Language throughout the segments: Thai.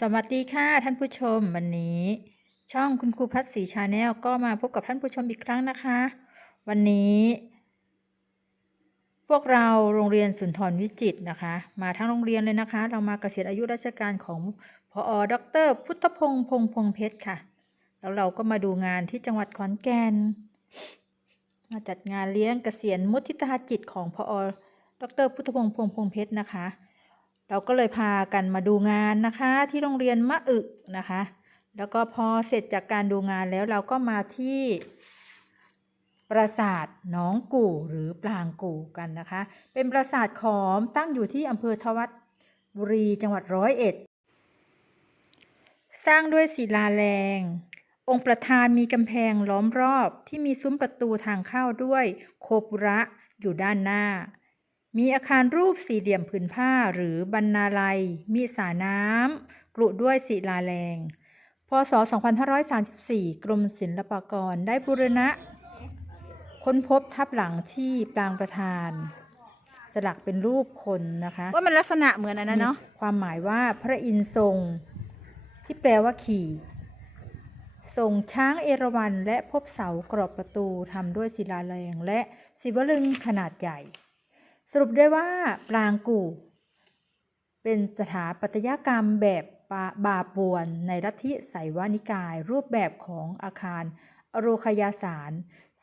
สวัสดีค่ะท่านผู้ชมวันนี้ ช่องคุณครูพัฒศรีชาแนลก็มาพบกับท่านผู้ชมอีกครั้งนะคะ วันนี้ พวกเราโรงเรียนสุนทรวิจิตนะคะ มาทั้งโรงเรียนเลยนะคะ เรามาเกษียณอายุราชการของพออดร พุทธพงษ์พงษ์พงเพชรค่ะ แล้วเราก็มาดูงานที่จังหวัดขอนแก่นมาจัดงานเลี้ยงเกษียณมุทิตาจิตของพออดร พุทธพงษ์พงษ์พงษ์เพชรนะคะ เราก็เลยพากันมาดูงานนะคะ ที่โรงเรียนมะอึกนะคะ แล้วก็พอเสร็จจากการดูงานแล้วเราก็มาที่ปราสาทหน้องกู่หรือปลางกู่กันนะคะ เป็นปราสาทขอมตั้งอยู่ที่อำเภอทวัดบุรีจังหวัดร้อยเอ็ด สร้างด้วยศิลาแรง องค์ประธานมีกำแพงล้อมรอบที่มีซุ้มประตูทางเข้าด้วยโคปุระอยู่ด้านหน้า มีอาคารรูปสี่เหลี่ยมผืนผ้าหรือบรรณาลัย มีสระน้ำกลุด้วยศิลาแรง พศ 2534 กรมศิลปากรได้บูรณะ ค้นพบทับหลังที่ปรางประธาน สลักเป็นรูปคนนะคะว่ามันลักษณะเหมือนอันนั้นเนาะความหมายว่าพระอินทร์ทรง ที่แปลว่าขี่ทรงช้างเอราวัณและพบเสากรอบประตูทำด้วยศิลาแรงและศิวลึงขนาดใหญ่ สรุปได้ว่าปรางกู่ เป็นสถาปัตยกรรมแบบบาปวนในลัทธิไสยวานิกาย รูปแบบของอาคารอโรคยาสาร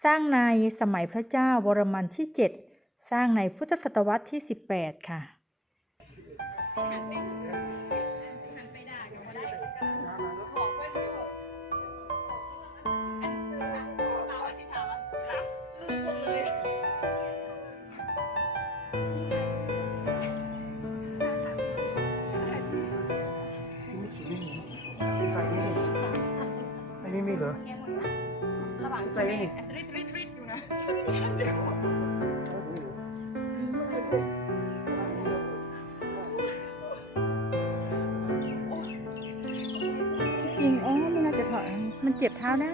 สร้างในสมัยพระเจ้าวรมันที่ 7 สร้างในพุทธศตวรรษที่ 18 ค่ะ มีเหรอระหว่างใส่ไว้นี่ริดริดริดอยู่นะจริงอ๋อไม่น่าจะถอดมันเจ็บเท้านะ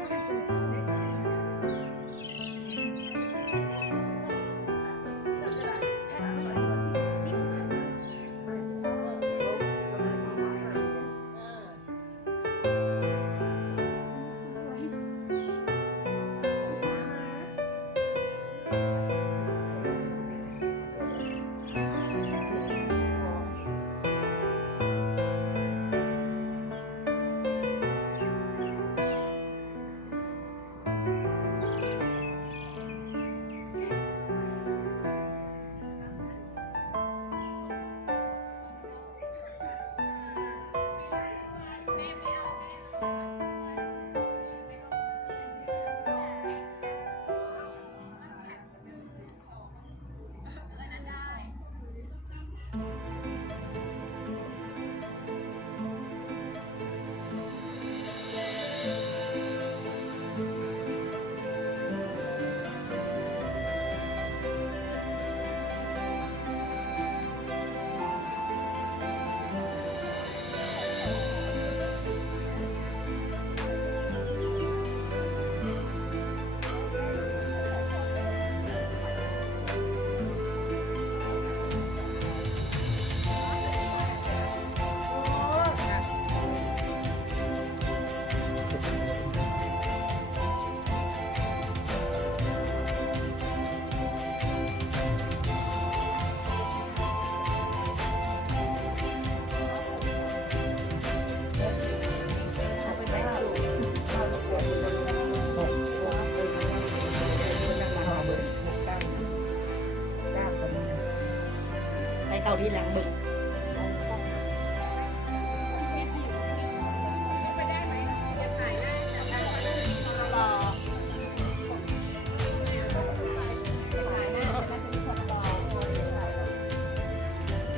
าหลีหลังบึก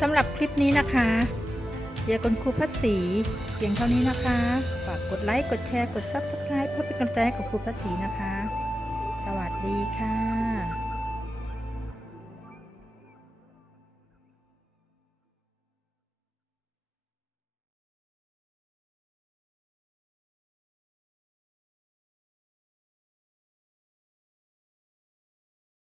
สำหรับคลิปนี้นะคะเจียกนครูพัศรีเพียงเท่านี้นะคะ ฝากกดไลค์ กดแชร์ กด Subscribe เพื่อเป็นกำลังใจให้กับครูพัศรีนะคะ สวัสดีค่ะ